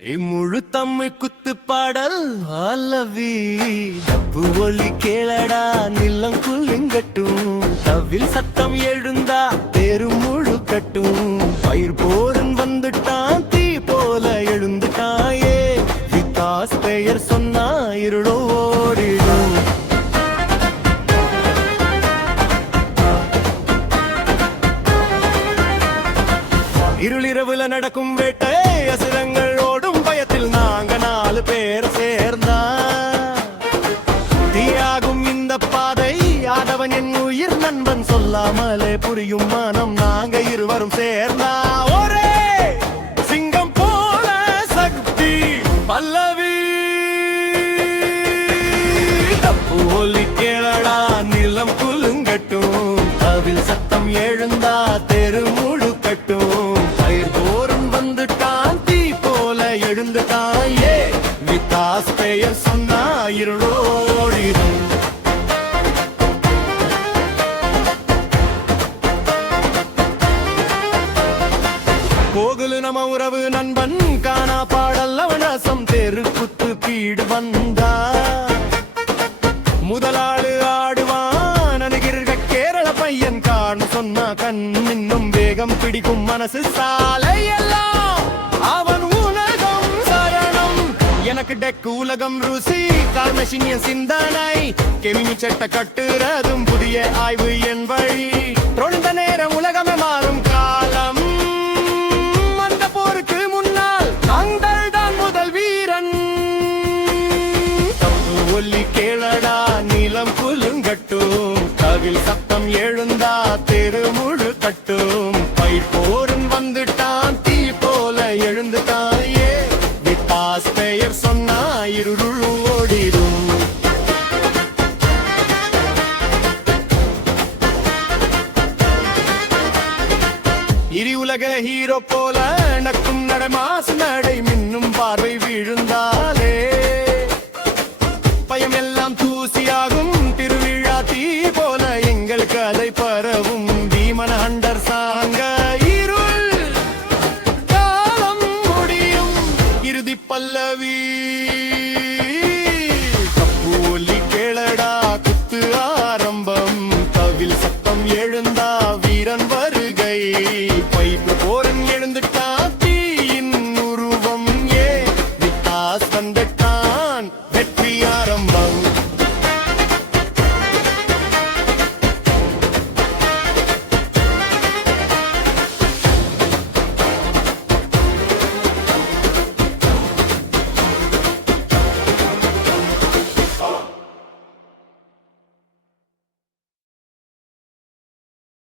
முழு தமிழ் குத்து பாடல் அல்லவி டப்பு ஒலி கேளடா நிலம் குலுங்கட்டும் தவில் சத்தம் எழுந்தா தேரும் முழு கட்டும் பயிர் போரன் வந்துட்டான் தீ போல எழுந்துட்டாயே விகாஸ் பெயர் சொன்னா இருளோ ஓடிடும் இருளிரவுல நடக்கும் வேட்டை அசுரங்கள் ஓடும் பயத்தில் நாங்க 4 பேர் சேர்ந்தா தீயாகும் இந்த பாதை ஆதவன் என் உயிர் நண்பன் சொல்லாமலே புரியும் மனம் நாங்க இருவரும் சேர்ந்தா ஒரே சிங்கம் போல சக்தி பல்லவி தப்பு ஒலி கேளடா நிலம் குலுங்கட்டும் தவில் சத்தம் எழுந்தா தெரு முழு கட்டும் விகாஸ் பெயர் சொன்னா இருளோடிடும் கோகுலு நம உறவு நண்பன் காணா பாடல் அவனசம் தெரு குத்து பீடு வந்தா முதலாளு ஆடுவான் அணுகிற கேரள பையன் காணு சொன்னா கண் இன்னும் வேகம் பிடிக்கும் மனசு சாலை எல்லாம் அவன் எனக்கு டெக்கு உலகம் ருசி கார்மெஷினிய சிந்தனை கெமினி சட்ட கட்டுறதும் புதிய ஆய்வு என் வழி தொழுந்த நேரம் உலகமே மாறும் காலம் அந்த போருக்கு முன்னால் நாங்கள் தான் முதல் வீரன் தப்பு ஒலி கேளடா நிலம் குலுங்கட்டும் தவில் சத்தம் எழுந்தா தெரு முழு கட்டும் பயிர் போரன் வந்துட்டான் தீ போல எழுந்துட்டாயே விகாஸ் பெயர் சொன்னா இருள் ஓடிடும் இரு உலக ஹீரோ போல நக்கும் நடமாசு நடை மின்னும் பார்வை விழுந்தாலே பயம் எல்லாம் தூசியாகும் திருவிழா தீ போல எங்கள் கதை பரவும் பீமன ஹண்டர் சாங்க இருள் காலம் முடியும் இறுதி பல்லவி